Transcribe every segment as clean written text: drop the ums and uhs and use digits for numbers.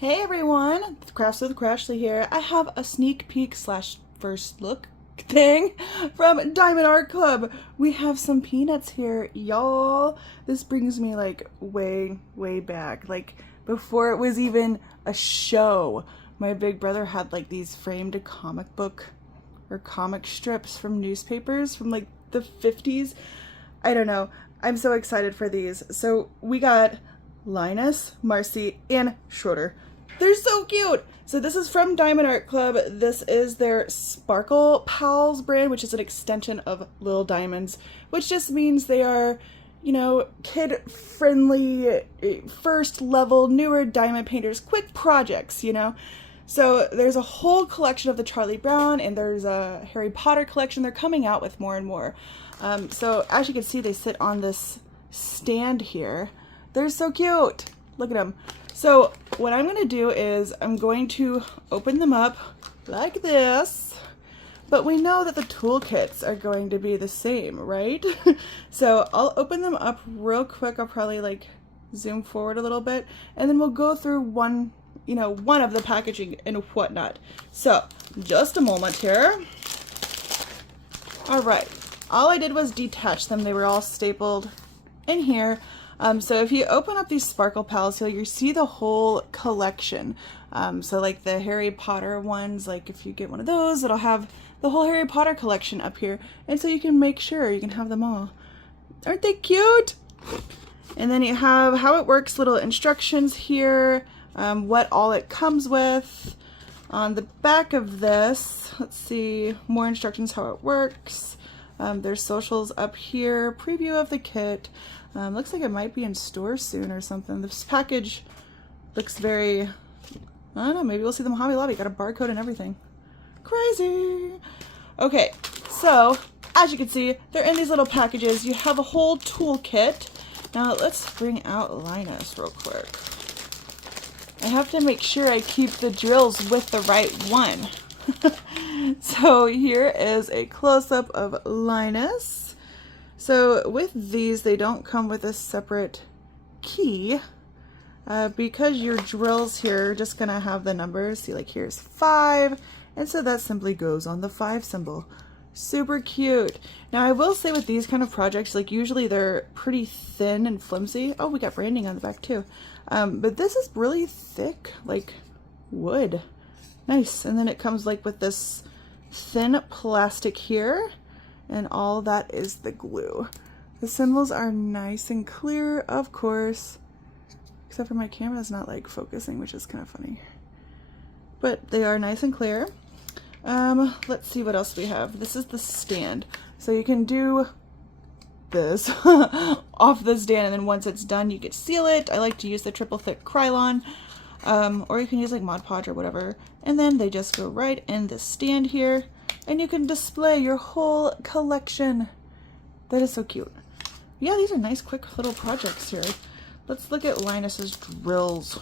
Hey everyone, Crafts with Crashly here. I have a sneak peek slash first look thing from Diamond Art Club. We have some peanuts here, y'all. This brings me like way back, like before it was even a show. My big brother had like these framed comic book or comic strips from newspapers from like the 50s. I don't know. I'm so excited for these. So we got Linus, Marcy, and Schroeder. They're so cute. So this is from Diamond Art Club. This is their Sparkle Pals brand, which is an extension of Little Diamonds, which just means they are, you know, kid-friendly, first level, newer diamond painters, quick projects, you know? So there's a whole collection of the Charlie Brown, and there's a Harry Potter collection. They're coming out with more and more. So as you can see, they sit on this stand here. They're so cute. Look at them. So what I'm going to do is I'm going to open them up like this, but we know that the toolkits are going to be the same, right? So I'll open them up real quick. I'll probably like zoom forward a little bit, and then we'll go through one of the packaging and whatnot. So just a moment here. All right. All I did was detach them. They were all stapled in here. So if you open up these Sparkle Pals, you'll see the whole collection. So like the Harry Potter ones, like if you get one of those, it'll have the whole Harry Potter collection up here. And so you can make sure you can have them all. Aren't they cute? And then you have how it works, little instructions here, what all it comes with. On the back of this, let's see, more instructions how it works. There's socials up here, preview of the kit. Looks like it might be in stores soon or something. This package looks very, I don't know, maybe we'll see them Hobby Lobby. Got a barcode and everything. Crazy. Okay, so as you can see, they're in these little packages. You have a whole toolkit. Now let's bring out Linus real quick. I have to make sure I keep the drills with the right one. So here is a close-up of Linus. So with these, they don't come with a separate key because your drills here are just gonna have the numbers. See, like here's 5, and so that simply goes on the 5 symbol. Super cute. Now I will say with these kind of projects, like usually they're pretty thin and flimsy. Oh, we got branding on the back too. But this is really thick, like wood. Nice. And then it comes like with this thin plastic here, and all that is the glue. The symbols are nice and clear, of course, except for my camera's not like focusing, which is kind of funny. But they are nice and clear. Let's see what else we have. This is the stand. So you can do this off the stand, and then once it's done, you could seal it. I like to use the triple thick Krylon, or you can use like Mod Podge or whatever. And then they just go right in this stand here, and you can display your whole collection. That is so cute. Yeah, these are nice, quick little projects here. Let's look at Linus's drills.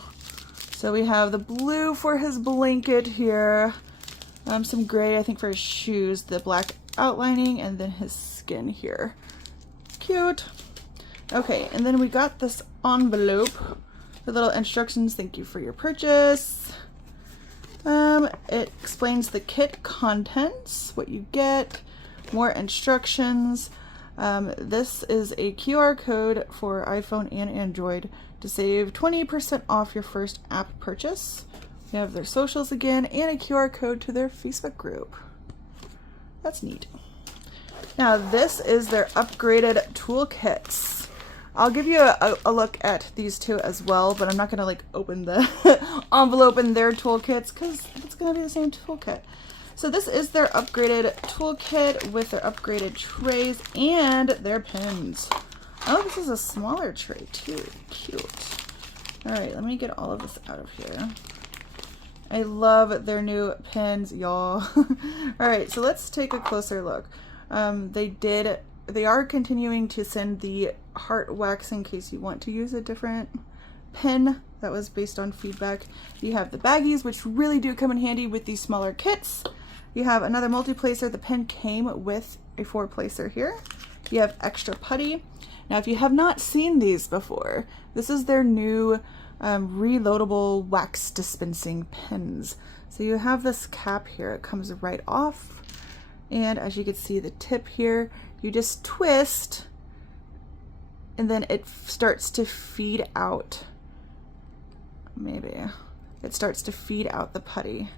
So we have the blue for his blanket here, some gray, I think, for his shoes, the black outlining, and then his skin here. Cute. Okay, and then we got this envelope with little instructions. Thank you for your purchase. It explains the kit contents, what you get, more instructions. This is a QR code for iPhone and Android to save 20% off your first app purchase. We have their socials again, and a QR code to their Facebook group. That's neat. Now this is their upgraded toolkits. I'll give you a look at these two as well, but I'm not going to like open the envelope in their toolkits because it's going to be the same toolkit. So this is their upgraded toolkit with their upgraded trays and their pins. Oh, this is a smaller tray too. Cute. All right, let me get all of this out of here. I love their new pins, y'all. All right, so let's take a closer look. They are continuing to send the heart wax in case you want to use a different pin. That was based on feedback. You have the baggies, which really do come in handy with these smaller kits. You have another multi-placer. The pen came with a 4-placer here. You have extra putty. Now, if you have not seen these before, this is their new reloadable wax dispensing pens. So you have this cap here, it comes right off, and as you can see the tip here, you just twist and then it starts to feed out, it starts to feed out the putty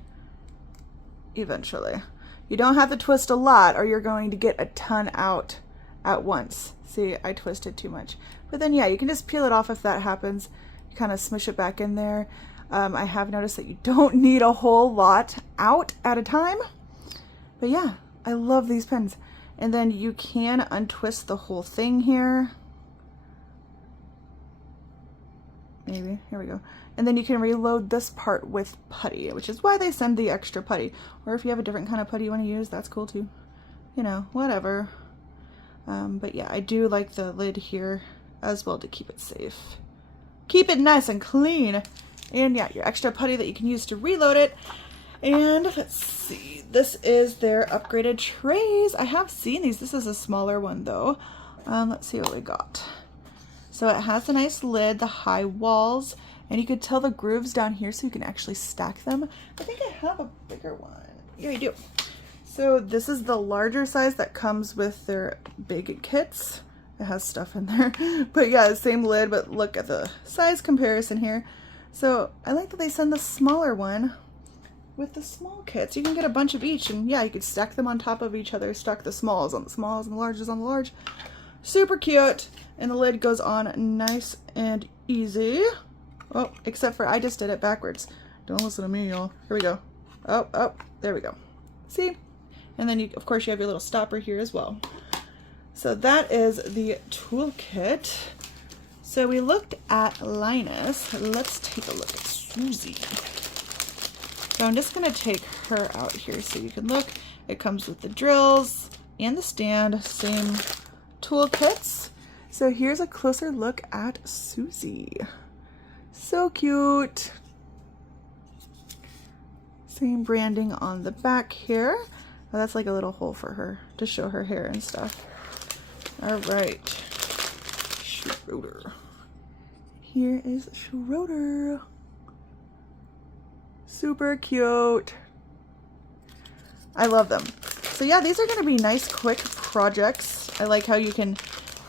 eventually. You don't have to twist a lot or you're going to get a ton out at once. See, I twisted too much. But then yeah, you can just peel it off if that happens. You kind of smush it back in there. I have noticed that you don't need a whole lot out at a time. But yeah, I love these pens. And then you can untwist the whole thing here. Maybe, here we go. And then you can reload this part with putty, which is why they send the extra putty. Or if you have a different kind of putty you want to use, that's cool too. You know, whatever. But yeah, I do like the lid here as well to keep it safe. Keep it nice and clean. And yeah, your extra putty that you can use to reload it. And let's see, this is their upgraded trays. I have seen these. This is a smaller one though. Let's see what we got. So it has a nice lid, the high walls, and you could tell the grooves down here so you can actually stack them. I think I have a bigger one. Yeah, I do. So this is the larger size that comes with their big kits. It has stuff in there. But yeah, same lid, but look at the size comparison here. So I like that they send the smaller one with the small kits. You can get a bunch of each, and yeah, you could stack them on top of each other, stack the smalls on the smalls and the larges on the large. Super cute. And the lid goes on nice and easy. Oh, except for I just did it backwards. Don't listen to me, y'all. Here we go. Oh, there we go. See? And then you, of course, you have your little stopper here as well. So that is the toolkit. So we looked at Linus. Let's take a look at Susie. So I'm just gonna take her out here so you can look. It comes with the drills and the stand, same toolkits. So here's a closer look at Susie. So cute. Same branding on the back here. Oh, that's like a little hole for her to show her hair and stuff. All right, Schroeder. Here is Schroeder. Super cute. I love them. So yeah, these are going to be nice, quick projects. I like how you can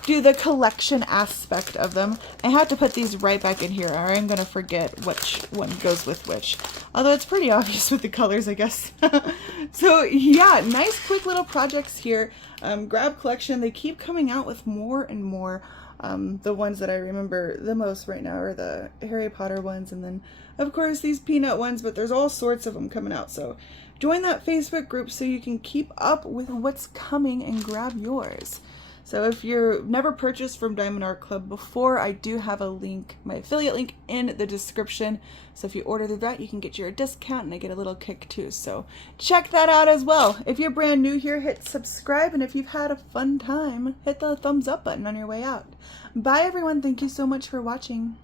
do the collection aspect of them. I had to put these right back in here or I'm going to forget which one goes with which. Although it's pretty obvious with the colors, I guess. So yeah, nice quick little projects here. Grab collection. They keep coming out with more and more. The ones that I remember the most right now are the Harry Potter ones, and then of course these peanut ones, but there's all sorts of them coming out. So join that Facebook group so you can keep up with what's coming and grab yours. So if you've never purchased from Diamond Art Club before, I do have a link, my affiliate link in the description. So if you order through that, you can get your discount and I get a little kick too. So check that out as well. If you're brand new here, hit subscribe. And if you've had a fun time, hit the thumbs up button on your way out. Bye everyone. Thank you so much for watching.